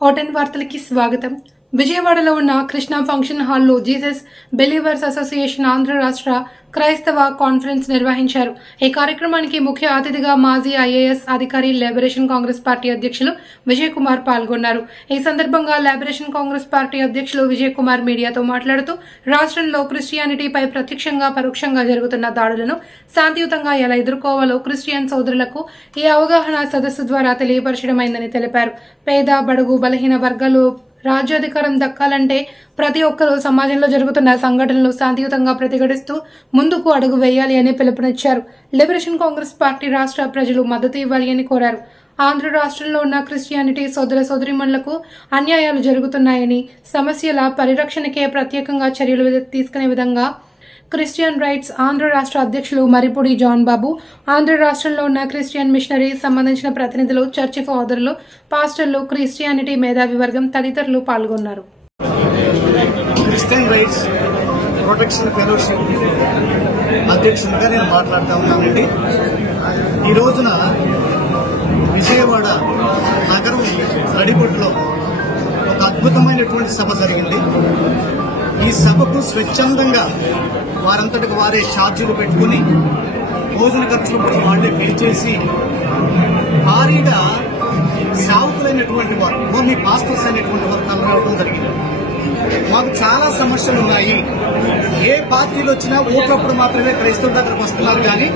Vote on వార్తలకి స్వాగతం. విజయవాడలో ఉన్న కృష్ణా ఫంక్షన్ హాల్లో జీసస్ బిలీవర్స్ అసోసియేషన్ ఆంధ్ర రాష్ట్ర క్రైస్తవ కాన్ఫరెన్స్ నిర్వహించారు. ఈ కార్యక్రమానికి ముఖ్య అతిథిగా మాజీ ఐఏఎస్ అధికారి లిబరేషన్ కాంగ్రెస్ పార్టీ అధ్యక్షులు విజయ్ కుమార్ పాల్గొన్నారు. ఈ సందర్భంగా లిబరేషన్ కాంగ్రెస్ పార్టీ అధ్యక్షులు విజయ్ కుమార్ మీడియాతో మాట్లాడుతూ రాష్ట్రంలో క్రిస్టియానిటీపై ప్రత్యక్షంగా పరోక్షంగా జరుగుతున్న దాడులను శాంతియుతంగా ఎలా ఎదుర్కోవాలో క్రిస్టియన్ సోదరులకు ఈ అవగాహన సదస్సు ద్వారా తెలియపరచడమైందని తెలిపారు. పేద, బడుగు, బలహీన వర్గాలు రాజ్యాధికారం దక్కాలంటే ప్రతి ఒక్కరూ సమాజంలో జరుగుతున్న సంఘటనలు శాంతియుతంగా ప్రతిఘటిస్తూ ముందుకు అడుగు వేయాలి అని పిలుపునిచ్చారు. లిబరేషన్ కాంగ్రెస్ పార్టీ రాష్ట్ర ప్రజలు మద్దతు ఇవ్వాలి అని కోరారు. ఆంధ్ర రాష్ట్రంలో ఉన్న క్రిస్టియానిటీ సోదర సోదరీమణులకు అన్యాయాలు జరుగుతున్నాయని, సమస్యల పరిరక్షణకే ప్రత్యేకంగా చర్యలు తీసుకునే విధంగా క్రిస్టియన్ రైట్స్ ఆంధ్ర రాష్ట్ర అధ్యక్షులు మరిపూడి జాన్ బాబు, ఆంధ్ర రాష్ట్రంలో ఉన్న క్రిస్టియన్ మిషనరీ సంబంధించిన ప్రతినిధులు, చర్చి ఫాదర్లు, పాస్టర్లు, క్రిస్టియానిటీ మేధావి వర్గం తదితరులు పాల్గొన్నారు. క్రిస్టియన్ రైట్స్ ప్రొటెక్షన్ ఫెలోషిప్ అధ్యక్షునిగా నేను మాట్లాడుతూ ఉన్నానండి. ఈ రోజున విజయవాడ నగరం నడిబొడ్డులో ఒక అద్భుతమైనటువంటి సభ జరిగింది. ఈ సభకు స్వచ్ఛందంగా వారంతటికి వారే ఛార్జీలు పెట్టుకుని భోజన ఖర్చులు కూడా వాళ్లే పే చేసి భారీగా సేవకులైనటువంటి వారు, ఓన్లీ పాస్టర్స్ అనేటువంటి వారు కలవడం జరిగింది. మాకు చాలా సమస్యలు ఉన్నాయి. ఏ పార్టీలు వచ్చినా ఓట్లప్పుడు మాత్రమే క్రైస్తవుల దగ్గరకు వస్తున్నారు, కానీ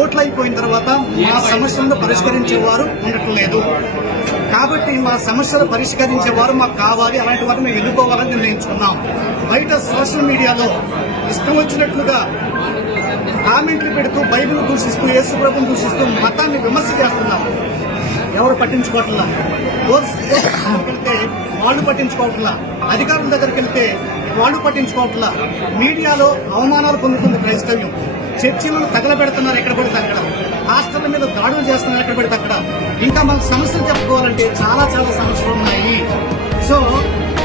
ఓట్లు అయిపోయిన తర్వాత మా సమస్యలను పరిష్కరించేవారు ఉండట్లేదు. కాబట్టి మా సమస్యలు పరిష్కరించేవారు మాకు కావాలి. అలాంటి వారిని మేము ఎన్నుకోవాలని నిర్ణయించుకున్నాం. బయట సోషల్ మీడియాలో ఇష్టం వచ్చినట్లుగా కామెంట్లు పెడుతూ, బైబిల్ దూషిస్తూ, యేసు ప్రభువును దూషిస్తూ మతాన్ని విమర్శ చేస్తున్నాం. ఎవరు పట్టించుకోవట్లా. వెళ్తే వాళ్ళు పట్టించుకోవట్లా, అధికారుల దగ్గరికి వెళ్తే వాళ్ళు పట్టించుకోవట్లా. మీడియాలో అవమానాలు పొందుతుంది క్రైస్తవ్యం. చర్చిలను తగలబెడుతున్నారు ఎక్కడ పడితే అక్కడ, హాస్టళ్ల మీద దాడులు చేస్తున్నారు ఎక్కడ పడితే అక్కడ. ఇంకా మనకు సమస్యలు చెప్పుకోవాలంటే చాలా చాలా సమస్యలు ఉన్నాయి. సో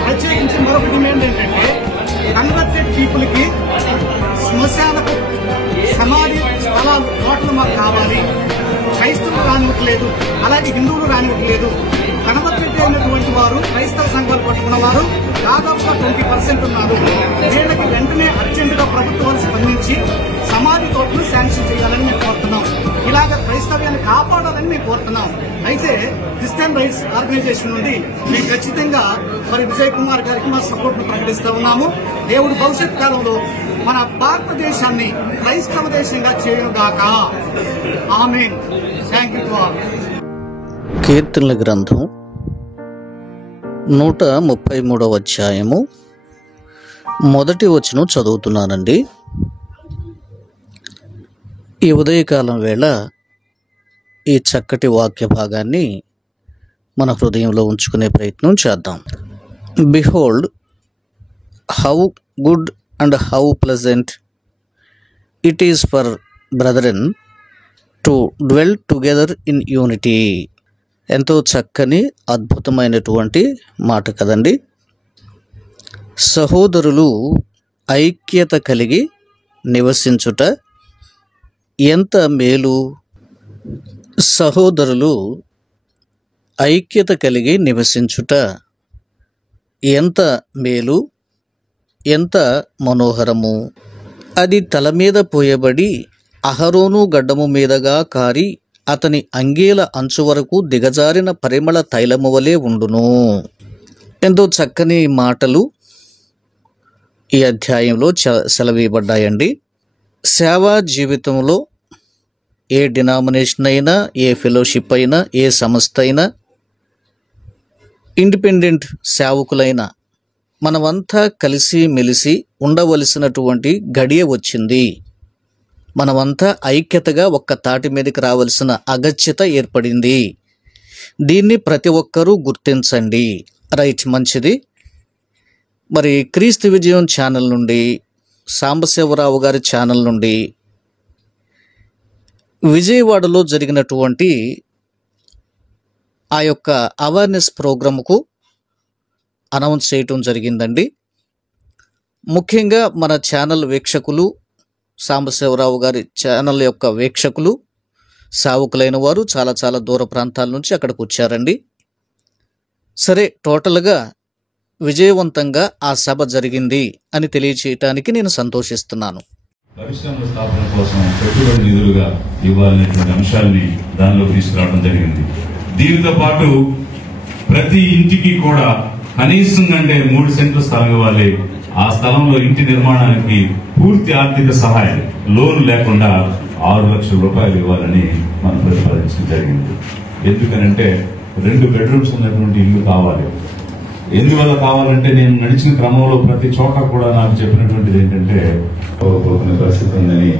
ప్రత్యేకించి మరొక డిమాండ్ ఏంటంటే, కన్వర్టెడ్ పీపుల్ కి శ్మశానపు సమాధి స్థలాలు, ప్లాట్లు మాకు కావాలి. క్రైస్తవులు రానివ్వట్లేదు, అలాగే హిందువులు రానివ్వట్లేదు. కన్వర్టెడ్ అయినటువంటి వారు, క్రైస్తవ సంఘాలు పట్టుకున్న వారు దాదాపుగా 20% ఉన్నారు. వీళ్ళకి వెంటనే అర్జెంటుగా ప్రభుత్వాలు స్పందించి సమాధి తోటను శాంక్షన్ చేయాలని మేము కోరుతున్నాం. ఇలాగ క్రైస్తవ్యాన్ని కాపాడాలని మేము కోరుతున్నాం. అయితే క్రిస్టియన్ రైట్స్ ఆర్గనైజేషన్ నుండి మేము ఖచ్చితంగా మరి విజయ్ కుమార్ గారికి మా సపోర్ట్ ను ప్రకటిస్తూ ఉన్నాము. దేవుడు భవిష్యత్ కాలంలో మన భారతదేశాన్ని క్రైస్తవ దేశంగా చేయుగాక. ఆమేన్. Thank you to all. కీర్తనల గ్రంథం 133వ అధ్యాయము 1వ వచనం చదువుతున్నానండి. ఈ ఉదయకాలం వేళ ఈ చక్కటి వాక్య భాగాన్ని మన హృదయంలో ఉంచుకునే ప్రయత్నం చేద్దాం. Behold how good and how pleasant it is for brethren to dwell together in unity. ఎంతో చక్కని అద్భుతమైనటువంటి మాట కదండి. సహోదరులు ఐక్యత కలిగి నివసించుట ఎంత మేలు. సహోదరులు ఐక్యత కలిగి నివసించుట ఎంత మేలు, ఎంత మనోహరము. అది తల మీద పోయబడి అహరోను గడ్డము మీదగా కారి అతని అంగీల అంచు వరకు దిగజారిన పరిమళ తైలము వలె ఉండును. ఎంతో చక్కని మాటలు ఈ అధ్యాయంలో సెలవీయబడ్డాయండి. సేవా జీవితంలో ఏ డినామినేషన్ అయినా, ఏ ఫెలోషిప్ అయినా, ఏ సంస్థ అయినా, ఇండిపెండెంట్ సేవకులైనా మనమంతా కలిసి మెలిసి ఉండవలసినటువంటి గడియ వచ్చింది. మనమంతా ఐక్యతగా ఒక్క తాటి మీదకి రావాల్సిన అగత్యత ఏర్పడింది. దీన్ని ప్రతి ఒక్కరూ గుర్తించండి. రైట్, మంచిది. మరి క్రీస్తు విజయం ఛానల్ నుండి, సాంబశివరావు గారి ఛానల్ నుండి విజయవాడలో జరిగినటువంటి ఆ యొక్క అవేర్నెస్ ప్రోగ్రాముకు అనౌన్స్ చేయటం జరిగిందండి. ముఖ్యంగా మన ఛానల్ వీక్షకులు, సాంబశివరావు గారి ఛానల్ యొక్క వీక్షకులు, సేవకులైన వారు చాలా చాలా దూర ప్రాంతాల నుంచి అక్కడికి వచ్చారండి. సరే, టోటల్గా విజయవంతంగా ఆ సభ జరిగింది అని తెలియచేయటానికి నేను సంతోషిస్తున్నాను. పరిశ్రమల స్థాపన కోసం పెట్టుబడి నిధులుగా ఇవ్వాలనేటువంటి అంశాన్ని దానిలో తీసుకురావడం జరిగింది. దీనితో పాటు ప్రతి ఇంటికి కూడా కనీసం అంటే 3 సెంట్ల స్థలం ఇవ్వాలి. ఆ స్థలంలో ఇంటి నిర్మాణానికి పూర్తి ఆర్థిక సహాయం, లోన్ లేకుండా 6 లక్షల రూపాయలు ఇవ్వాలని మనం ప్రతిపాదించడం జరిగింది. ఎందుకనంటే 2 బెడ్రూమ్స్ ఉన్నటువంటి ఇల్లు కావాలి. ఎందువల్ల కావాలంటే నేను నడిచిన క్రమంలో ప్రతి చోట కూడా నాకు చెప్పినటువంటిది ఏంటంటే కోరుకునే పరిస్థితి ఉందని,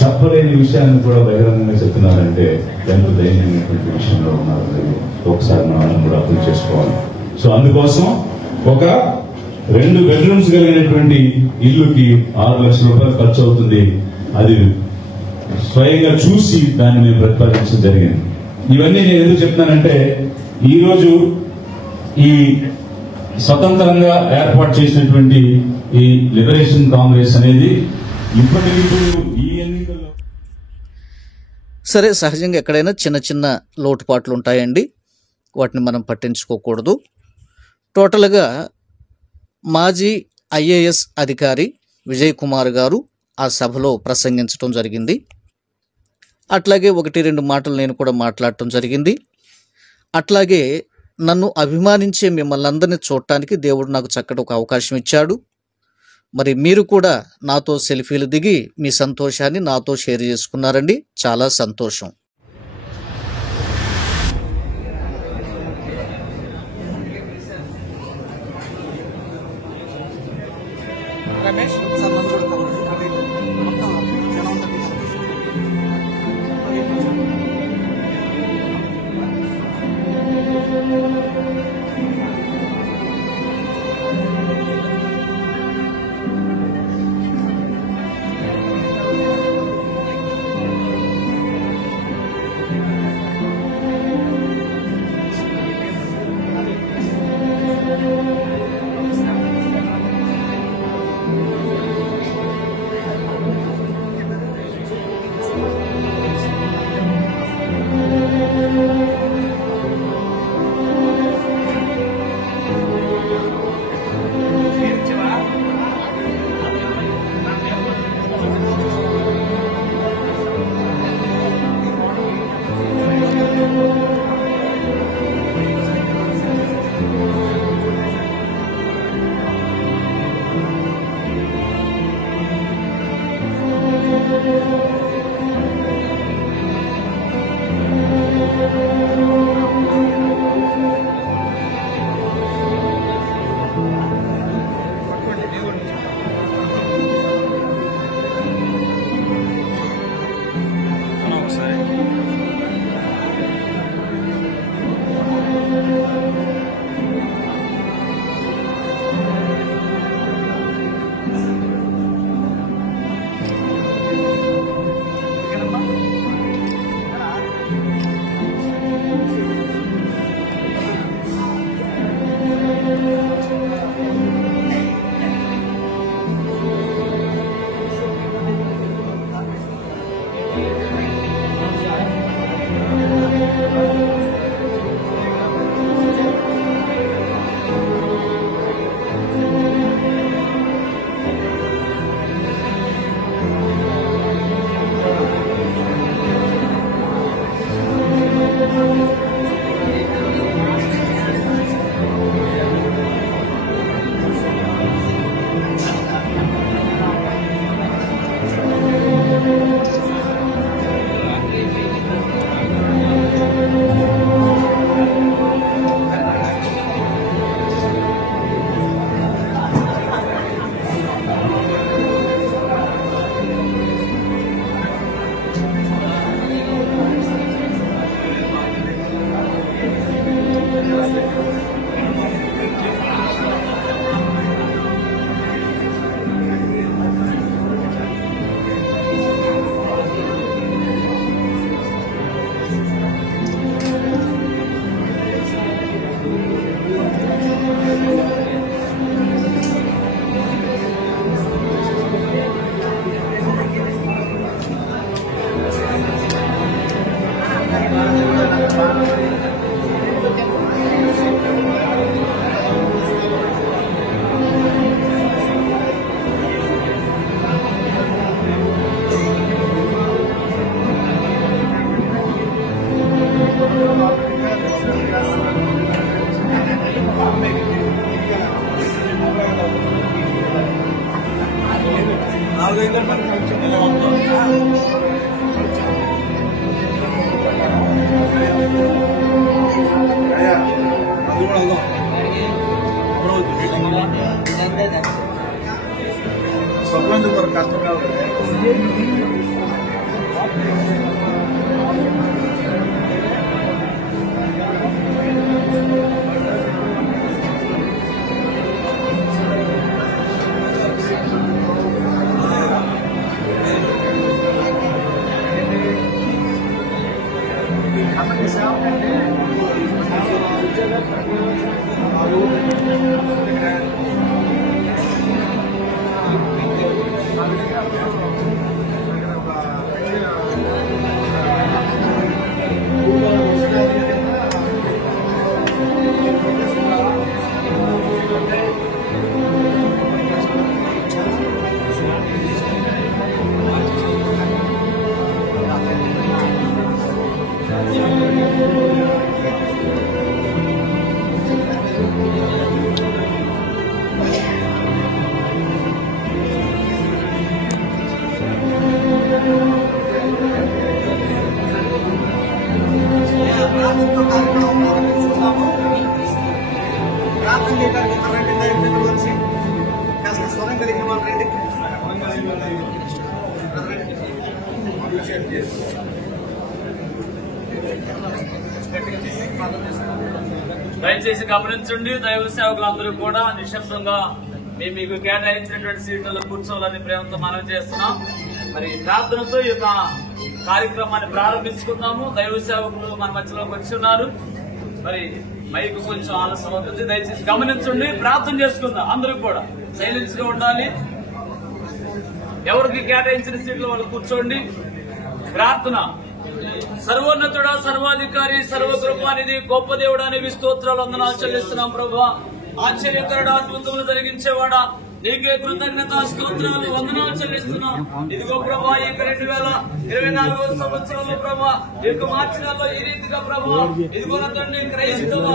చెప్పలేని విషయాన్ని కూడా బహిరంగంగా చెప్తున్నారంటే ఎంత దయనీయమైనటువంటి విషయంలో ఉన్నారు. ఒకసారి మనం కూడా అర్థం చేసుకోవాలి. సో అందుకోసం ఒక 2 బెడ్రూమ్స్ కలిగినటువంటి ఇల్లుకి 6 లక్షల రూపాయలు ఖర్చు అవుతుంది. అది స్వయంగా చూసి దాన్ని మేము ప్రతిపాదించడం జరిగింది. ఇవన్నీ నేను ఎందుకు చెప్తున్నానంటే, ఈరోజు ఈ స్వతంత్రంగా ఏర్పాటు చేసినటువంటి ఈ లిబరేషన్ కాంగ్రెస్ అనేది ఇప్పటికిప్పుడు ఈ ఎన్నికల్లో సరే, సహజంగా ఎక్కడైనా చిన్న చిన్న లోటుపాట్లు ఉంటాయండి, వాటిని మనం పట్టించుకోకూడదు. టోటల్గా మాజీ ఐఏఎస్ అధికారి విజయ్ కుమార్ గారు ఆ సభలో ప్రసంగించడం జరిగింది. అట్లాగే 1-2 మాటలు నేను కూడా మాట్లాడటం జరిగింది. అట్లాగే నన్ను అభిమానించే మిమ్మల్ని అందరినీ చూడటానికి దేవుడు నాకు చక్కటి ఒక అవకాశం ఇచ్చాడు. మరి మీరు కూడా నాతో సెల్ఫీలు దిగి మీ సంతోషాన్ని నాతో షేర్ చేసుకున్నారండి. చాలా సంతోషం. సొంత కష్టం కావాలి. దయచేసి గమనించండి. దైవ సేవకులందరూ కూడా నిశ్శబ్దంగా మీకు కేటాయించినటువంటి సీట్లలో కూర్చోవాలని ప్రేమతో మనం చేస్తున్నాం. మరి ప్రార్థనతో ఈ యొక్క కార్యక్రమాన్ని ప్రారంభించుకుందాము. దైవ సేవకులు మన మధ్యలోకి వచ్చి ఉన్నారు. మరి మైకు కొంచెం ఆలస్యం అవుతుంది. దయచేసి గమనించండి, ప్రార్థన చేసుకుందాం. అందరూ కూడా సైలెన్స్ గా ఉండాలి. ఎవరికి కేటాయించిన సీట్లో వాళ్ళు కూర్చోండి. ప్రార్థన. సర్వోన్నతుడా, సర్వాధికారి, సర్వకృపానిధి, గొప్ప దేవుడా, నీకు స్తోత్రాలు వందనాలు చెల్లిస్తున్నాం ప్రభువా. ఆశ్చర్యకరుడా, అద్భుతములు జరిగించేవాడా, నీకే కృతజ్ఞత స్తోత్రాలు వందనాలు చెల్లిస్తున్నాం. ఇదిగో ప్రభా, ఈ 2024 సంవత్సరంలో ప్రభా, ఈ యొక్క మార్చి నెలలో ఈ రీతిగా ప్రభా, ఇదిగో తండ్రి క్రైస్తవ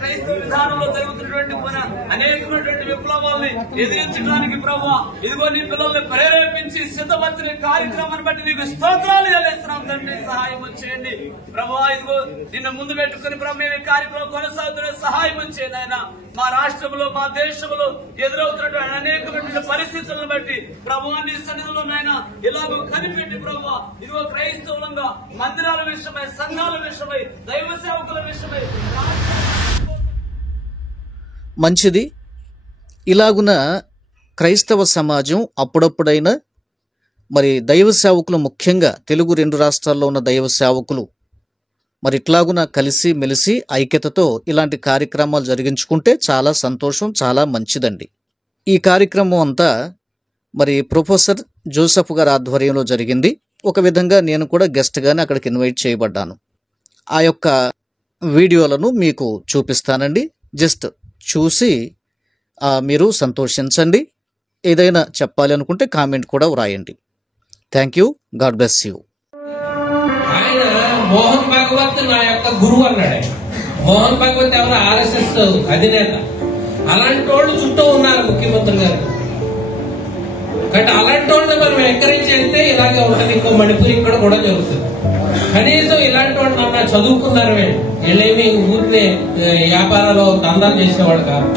క్రైస్తవ విధానంలో జరుగుతున్నటువంటి మన అనేకమైనటువంటి విప్లవాల్ని ఎదిరించడానికి ప్రభా, ఇదిగో నీ పిల్లల్ని ప్రేరేపించి సిద్ధపరిచిన కార్యక్రమాన్ని బట్టి నీకు స్తోత్రాలు చెల్లిస్తున్నాం తండ్రి. సహాయం చేయండి ప్రభా. ఇదిగో నిన్న ముందు పెట్టుకుని ప్రభు ఈ కార్యక్రమం కొనసాగుతున్న సహాయం చేయండి ఆయన. మా రాష్ట్రంలో, మా దేశంలో ఎదురవుతున్నటువంటి అనేకమైన పరిస్థితులను బట్టి ప్రభువాన్ని సన్నిధిలో నాయన ఇలాగో కనిపెట్టి ప్రభు, ఇదిగో క్రైస్తవులంగా మందిరాల విషయమై, సంఘాల విషయమై, దైవ సేవకుల విషయమై మంచిది. ఇలాగున క్రైస్తవ సమాజం అప్పుడప్పుడైనా మరి దైవ సేవకులు, ముఖ్యంగా తెలుగు 2 రాష్ట్రాల్లో ఉన్న దైవ సేవకులు మరి ఇట్లాగున కలిసి మెలిసి ఐక్యతతో ఇలాంటి కార్యక్రమాలు జరిగించుకుంటే చాలా సంతోషం, చాలా మంచిదండి. ఈ కార్యక్రమం అంతా మరి ప్రొఫెసర్ జోసెఫ్ గారి ఆధ్వర్యంలో జరిగింది. ఒక విధంగా నేను కూడా గెస్ట్గానే అక్కడికి ఇన్వైట్ చేయబడ్డాను. ఆ యొక్క వీడియోలను మీకు చూపిస్తానండి. జస్ట్ చూసి మీరు సంతోషించండి. ఏదైనా చెప్పాలి అనుకుంటే కామెంట్ కూడా వ్రాయండి. Thank you. God bless you. ఆయన మోహన్ భాగవత్ నా యొక్క గురువు అన్నాడు. మోహన్ భాగవత్ ఎవరు? RSS అధినేత. అలాంటి వాళ్ళు చుట్టూ ఉన్నారు ముఖ్యమంత్రి గారు. కాబట్టి అలాంటి వాళ్ళని మనం ఎంకరేజ్ చేస్తే ఇలాగే ఉంటుంది. ఇంకో మణిపూర్ ఇక్కడ కూడా జరుగుతుంది. కనీసం ఇలాంటి వాళ్ళు అన్న చదువుకున్నారు. వీళ్ళేమి ఊరినే వ్యాపారాలు దందాలు చేసేవాడు కాదు.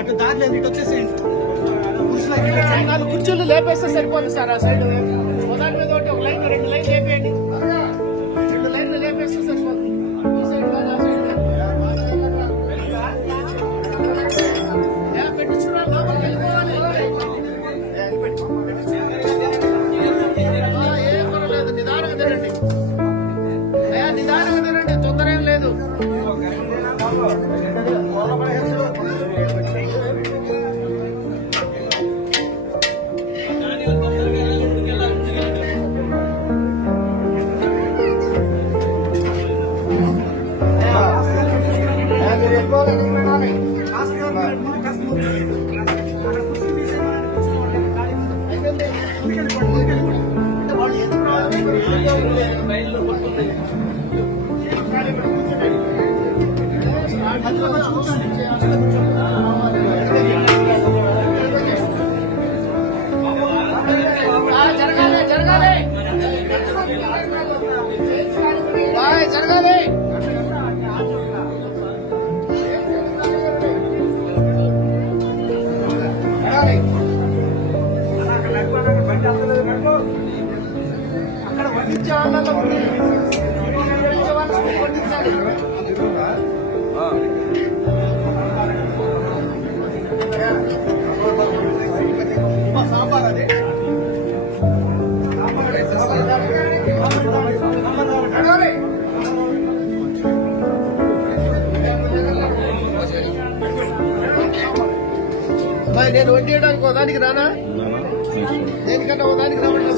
అటు దారి లేదు, ఇటు వచ్చేసేయండి. కుర్చీలు లేపేస్తే సరిపోతుంది సార్. ఆ సైడ్ మొదటి మీద ఒకటి ఒక లైన్ 2 లైన్ లేపేయండి. 2 లైన్లు లేపేస్తే సరిపోతుంది. ఈ సైడ్ కానీ ఆ సైడ్ పెట్టి చూడాలి, లోపలికి వెళ్ళిపోవాలి. ఏం పర్వాలేదు, నిదానంగా తినండి. నిదానంగా తినండి, తొందర ఏం లేదు. అక్కడ వడ్డించే వాళ్ళలో వడ్డించాలి. సాంబార్ అదే నేను వడ్డీయడానికి ఒకదానికి రానా? దేనికన్నా ఒకదానికి రావడానికి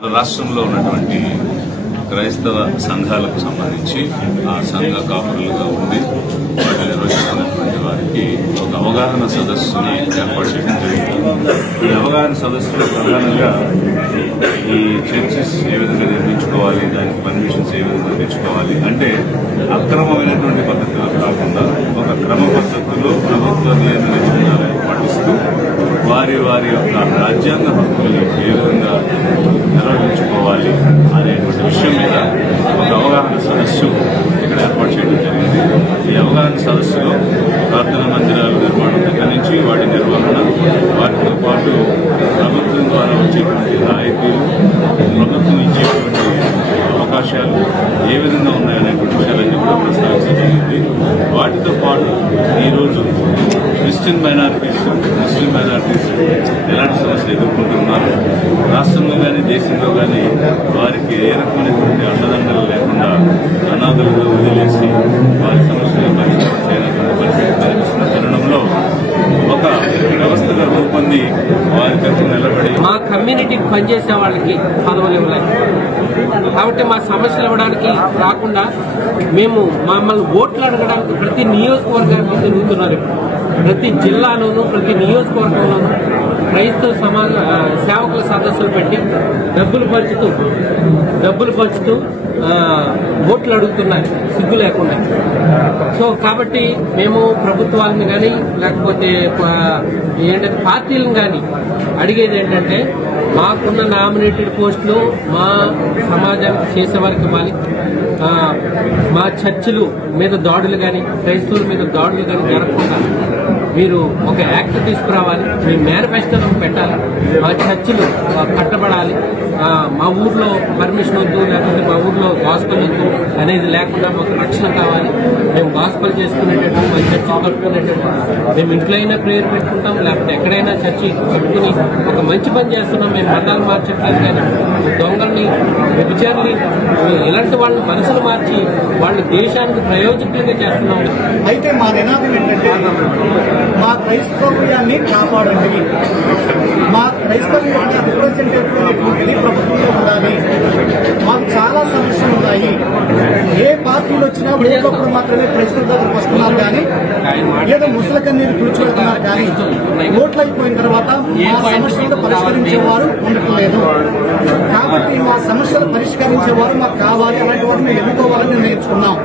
రాష్ట్రంలో ఉన్నటువంటి క్రైస్తవ సంఘాలకు సంబంధించి ఆ సంఘ కాపురులుగా ఉండి వాటిని నిర్వహిస్తున్నటువంటి వారికి ఒక అవగాహన సదస్సుని ఏర్పాటు చేయడం జరిగింది. ఈ అవగాహన సదస్సులో ప్రధానంగా ఈ చర్చెస్ ఏ విధంగా నిర్మించుకోవాలి, దానికి పర్మిషన్స్ ఏ విధంగా తెచ్చుకోవాలి, అంటే అక్రమమైనటువంటి పద్ధతిలో కాకుండా ఒక క్రమ పద్ధతిలో ప్రభుత్వ నియంత్రణ పాటిస్తూ వారి వారి యొక్క రాజ్యాంగ హక్కుల్ని ఏ విధంగా నిర్వహించుకోవాలి అనేటువంటి విషయం మీద ఒక అవగాహన సదస్సు ఇక్కడ ఏర్పాటు చేయడం జరిగింది. ఈ అవగాహన సదస్సులో ప్రార్థనా మందిరాల నిర్మాణం దగ్గర నుంచి వాటి నిర్వహణ, వాటితో పాటు ప్రభుత్వం ద్వారా వచ్చేటువంటి రాయితీలు, ప్రభుత్వం ఇచ్చేటువంటి అవకాశాలు ఏ విధంగా ఉన్నాయనేటువంటి విషయాలన్నీ కూడా ప్రస్తావించడం జరిగింది. వాటితో పాటు ఈరోజు ముస్లిం మైనారిటీస్ ఎలాంటి సమస్యలు ఎదుర్కొంటున్నారు, రాష్ట్రంలో కానీ దేశ దేశంలో కానీ వారికి ఏ రకమైనటువంటి అండదండలు లేకుండా అనాథలుగా వదిలేసి వారి సమస్యలను పరిష్కారం చేయనటువంటి పరిస్థితి కనిపిస్తున్న తరుణంలో ఒక వ్యవస్థగా రూపొంది వారి తరఫున నిలబడి మా కమ్యూనిటీకి పనిచేసే వాళ్ళకి పదవులు ఇవ్వలేదు కాబట్టి మా సమస్యలు ఇవ్వడానికి రాకుండా మేము మమ్మల్ని ఓట్లు అడగడానికి ప్రతి నియోజకవర్గానికి తిరుగుతున్నారు. ప్రతి జిల్లాలోనూ ప్రతి నియోజకవర్గంలోనూ క్రైస్తవ సమాజ సేవకుల సదస్సులు పెట్టి డబ్బులు పంచుతూ ఓట్లు అడుగుతున్నారు సిగ్గు లేకుండా. సో కాబట్టి మేము ప్రభుత్వాలను కానీ లేకపోతే ఏంటంటే పార్టీలను కానీ అడిగేది ఏంటంటే మాకున్న నామినేటెడ్ పోస్టులు మా సమాజానికి చేసేవారికి ఇవ్వాలి. మా చర్చిలు మీద దాడులు కానీ క్రైస్తవుల మీద దాడులు కానీ జరగకుండా మీరు ఒక యాక్ట్ తీసుకురావాలి. మీ మేనిఫెస్టోలో పెట్టాలి. మా చర్చిలు కట్టబడాలి. మా ఊర్లో పర్మిషన్ వద్దు లేకపోతే మా ఊర్లో గాస్పల్ వద్దు అనేది లేకుండా మాకు రక్షణ కావాలి. మేము గాస్పల్ చేసుకునేటట్టు మా చర్చి కట్టుకునేటట్టు మేము ఇంట్లో అయినా ప్రేయర్ పెట్టుకుంటాం లేకపోతే ఎక్కడైనా చర్చి కట్టుకుని ఒక మంచి పని చేస్తున్నాం. మేము మతాలు మార్చట్లేదు కానీ దొంగల్ని వ్యభిచారుల్ని ఇలాంటి వాళ్ళని మనసులు మార్చి వాళ్ళ దేశానికి ప్రయోజకులుగా చేస్తున్నాం. అయితే మా నినాదం ఏంటంటే మా క్రైస్తవ్యాన్ని కాపాడండి. మా క్రైస్తవ్యాన్ని రిప్రజెంటేటివ్ ప్రభుత్వంలో ఉండాలి. మాకు చాలా సమస్యలు ఉన్నాయి. ఏ పార్టీలు వచ్చినా ఓట్లప్పుడు మాత్రమే క్రైస్తవ దగ్గరకు వస్తున్నారు కానీ ఏదో ముసలి కన్నీరు పిలుచుకెళ్తున్నారు కానీ ఓట్లు అయిపోయిన తర్వాత మా సమస్యలు పరిష్కరించేవారు ఉండట్లేదు. కాబట్టి మా సమస్యలు పరిష్కరించేవారు మాకు కావాలి. అలాంటి వాటిని ఎన్నుకోవాలని నిర్ణయించుకున్నాం.